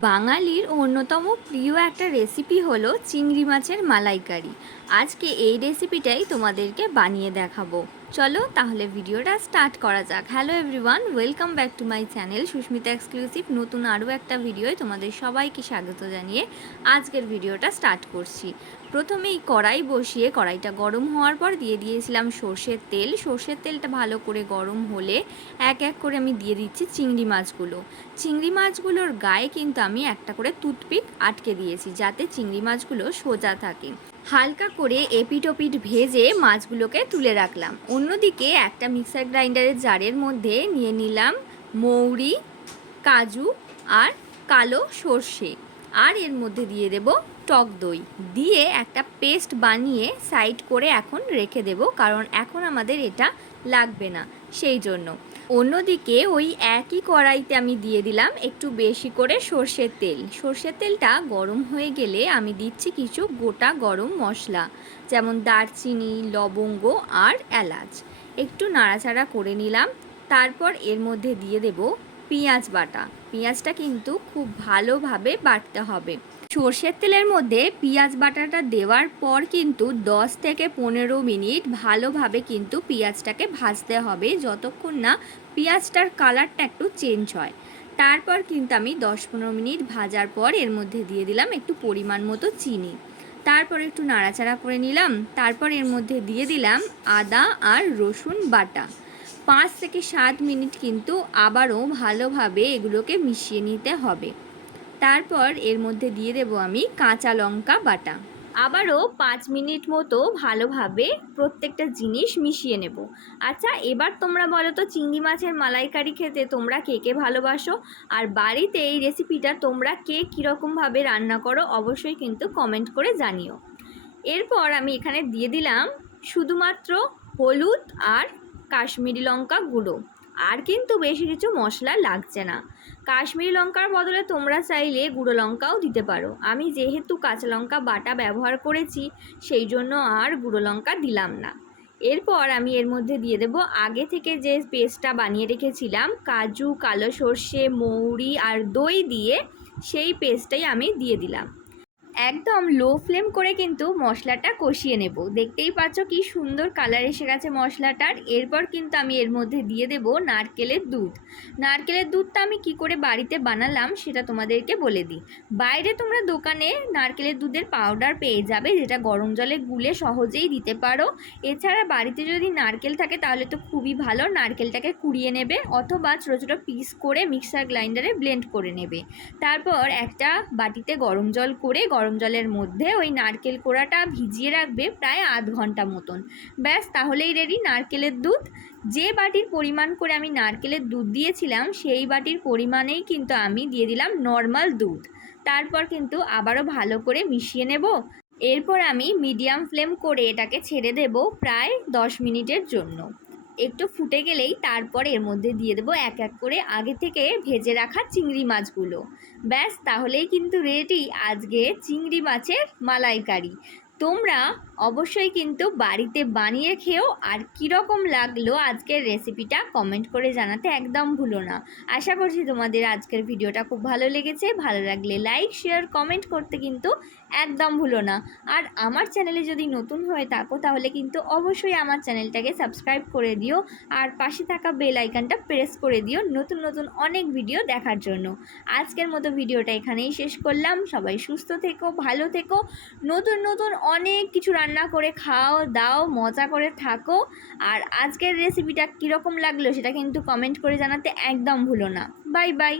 বাঙালির অন্যতম প্রিয় একটা রেসিপি হলো চিংড়ি মাছের মালাইকারি। আজকে এই রেসিপিটাই তোমাদেরকে বানিয়ে দেখাবো। চলো তাহলে ভিডিওটা স্টার্ট করা যাক। Hello everyone, welcome back to my channel Susmita exclusive. নতুন আরও একটা ভিডিওয় তোমাদের সবাইকে স্বাগত জানিয়ে আজকের ভিডিওটা স্টার্ট করছি। প্রথমেই কড়াই বসিয়ে কড়াইটা গরম হওয়ার পর দিয়ে দিয়েছিলাম সর্ষের তেল। সর্ষের তেলটা ভালো করে গরম হলে এক এক করে আমি দিয়ে দিচ্ছি চিংড়ি মাছগুলো। চিংড়ি মাছগুলোর গায়ে কিন্তু আমি একটা করে টুথপিক আটকে দিয়েছি, যাতে চিংড়ি মাছগুলো সোজা থাকে। হালকা করে এপিট ওপিট ভেজে মাছগুলোকে তুলে রাখলাম। অন্যদিকে একটা মিক্সার গ্রাইন্ডারের জারের মধ্যে নিয়ে নিলাম মৌরি, কাজু আর কালো সর্ষে, আর এর মধ্যে দিয়ে দেব টক দই, দিয়ে একটা পেস্ট বানিয়ে সাইড করে এখন রেখে দেব, কারণ এখন আমাদের এটা লাগবে না সেই জন্য। অন্যদিকে ওই একই কড়াইতে আমি দিয়ে দিলাম একটু বেশি করে সর্ষের তেল। সর্ষের তেলটা গরম হয়ে গেলে আমি দিচ্ছি কিছু গোটা গরম মশলা, যেমন দারচিনি, লবঙ্গ আর এলাচ। একটু নাড়াচাড়া করে নিলাম। তারপর এর মধ্যে দিয়ে দেব পেঁয়াজ বাটা। পেঁয়াজটা কিন্তু খুব ভালোভাবে বাটতে হবে। সর্ষের তেলের মধ্যে পেঁয়াজ বাটাটা দেওয়ার পর কিন্তু 10 থেকে 15 মিনিট ভালোভাবে কিন্তু পেঁয়াজটাকে ভাজতে হবে, যতক্ষণ না পেঁয়াজটার কালারটা একটু চেঞ্জ হয়। তারপর কিন্তু আমি 10-15 মিনিট ভাজার পর এর মধ্যে দিয়ে দিলাম একটু পরিমাণ মতো চিনি। তারপর একটু নাড়াচাড়া করে নিলাম। তারপর এর মধ্যে দিয়ে দিলাম আদা আর রসুন বাটা। 5 থেকে 7 মিনিট কিন্তু আবারও ভালোভাবে এগুলোকে মিশিয়ে নিতে হবে। তারপর এর মধ্যে দিয়ে দেব আমি কাঁচা লঙ্কা বাটা। আবারও 5 মিনিট মতো ভালোভাবে প্রত্যেকটা জিনিস মিশিয়ে নেব। আচ্ছা, এবার তোমরা বলো তো চিংড়ি মাছের মালাইকারি খেতে তোমরা কে কে ভালোবাসো, আর বাড়িতে এই রেসিপিটা তোমরা কে কীরকমভাবে রান্না করো অবশ্যই কিন্তু কমেন্ট করে জানিও। এরপর আমি এখানে দিয়ে দিলাম শুধুমাত্র হলুদ আর কাশ্মীরি লঙ্কা গুঁড়ো, আর কিন্তু বেশি কিছু মশলা লাগছে না। কাশ্মীরি লঙ্কার বদলে তোমরা চাইলে গুঁড়ো লঙ্কাও দিতে পারো। আমি যেহেতু কাঁচা লঙ্কা বাটা ব্যবহার করেছি সেই জন্য আর গুঁড়ো লঙ্কা দিলাম না। এরপর আমি এর মধ্যে দিয়ে দেব আগে থেকে যে পেস্টটা বানিয়ে রেখেছিলাম কাজু, কালো সর্ষে, মৌরি আর দই দিয়ে, সেই পেস্টটাই আমি দিয়ে দিলাম। একদম লো ফ্লেম করে কিন্তু মশলাটা কষিয়ে নেব। দেখতেই পাচ্ছ কি সুন্দর কালার এসে গেছে মশলাটার। এরপর কিন্তু আমি এর মধ্যে দিয়ে দেব নারকেলের দুধ। নারকেলের দুধটা আমি কি করে বাড়িতে বানালাম সেটা তোমাদেরকে বলে দিই। বাইরে তোমরা দোকানে নারকেলের দুধের পাউডার পেয়ে যাবে, যেটা গরম জলে গুলে সহজেই দিতে পারো। এছাড়া বাড়িতে যদি নারকেল থাকে তাহলে তো খুবই ভালো, নারকেলটাকে কুড়িয়ে নেবে অথবা ছোটো ছোটো পিস করে মিক্সার গ্রাইন্ডারে ব্লেন্ড করে নেবে। তারপর একটা বাটিতে গরম জল করে গরম জলের মধ্যে ওই নারকেল কোড়াটা ভিজিয়ে রাখবে প্রায় আধ ঘন্টা মতন। ব্যাস, তাহলেই রেডি নারকেলের দুধ। যে বাটির পরিমাণ করে আমি নারকেলের দুধ দিয়েছিলাম সেই বাটির পরিমাণেই কিন্তু আমি দিয়ে দিলাম নর্মাল দুধ। তারপর কিন্তু আবারও ভালো করে মিশিয়ে নেব। এরপর আমি মিডিয়াম ফ্লেম করে এটাকে ছেড়ে দেব প্রায় 10 মিনিটের জন্য। একটু ফুটে গেলেই তারপর এর মধ্যে দিয়ে দেবো এক এক করে আগে থেকে ভেজে রাখা চিংড়ি মাছগুলো। ব্যাস, তাহলেই কিন্তু রেডি আজকে চিংড়ি মাছের মালাইকারি। তোমরা অবশ্যই কিন্তু বাড়িতে বানিয়ে খেও, আর কীরকম লাগলো আজকের রেসিপিটা কমেন্ট করে জানাতে একদম ভুলো না। আশা করছি তোমাদের আজকের ভিডিওটা খুব ভালো লেগেছে। ভালো লাগলে লাইক, শেয়ার, কমেন্ট করতে কিন্তু একদম ভুলো না। আর আমার চ্যানেলে যদি নতুন হয়ে থাকো তাহলে কিন্তু অবশ্যই আমার চ্যানেলটাকে সাবস্ক্রাইব করে দিও, আর পাশে থাকা বেল আইকনটা প্রেস করে দিও নতুন নতুন অনেক ভিডিও দেখার জন্য। আজকের মতো ভিডিওটা এখানেই শেষ করলাম। সবাই সুস্থ থেকো, ভালো থেকো, নতুন নতুন অনেক কিছু রান্না করে খাও দাও, মজা করে থাকো। আর আজকের রেসিপিটা কীরকম লাগলো সেটা কিন্তু কমেন্ট করে জানাতে একদম ভুলো না। Bye bye.